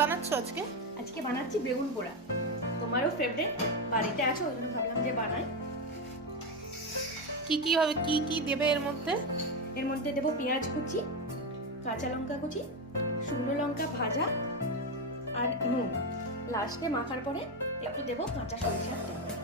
বানাচ্ছো আজকে? আজকে বানাচ্ছি বেগুন পোড়া। তোমারও ফেভারিট, বাড়িতে আছো ওই জন্য ভাবলাম যে বানাই। কি কি হবে, কি কি দেবে এর মধ্যে? এর মধ্যে দেবো পেঁয়াজ কুচি, কাঁচা লঙ্কা কুচি, শুকনো লঙ্কা ভাজা আর নুন। লাস্টে মাখার পরে একটু দেবো কাঁচা সরিষার তেল।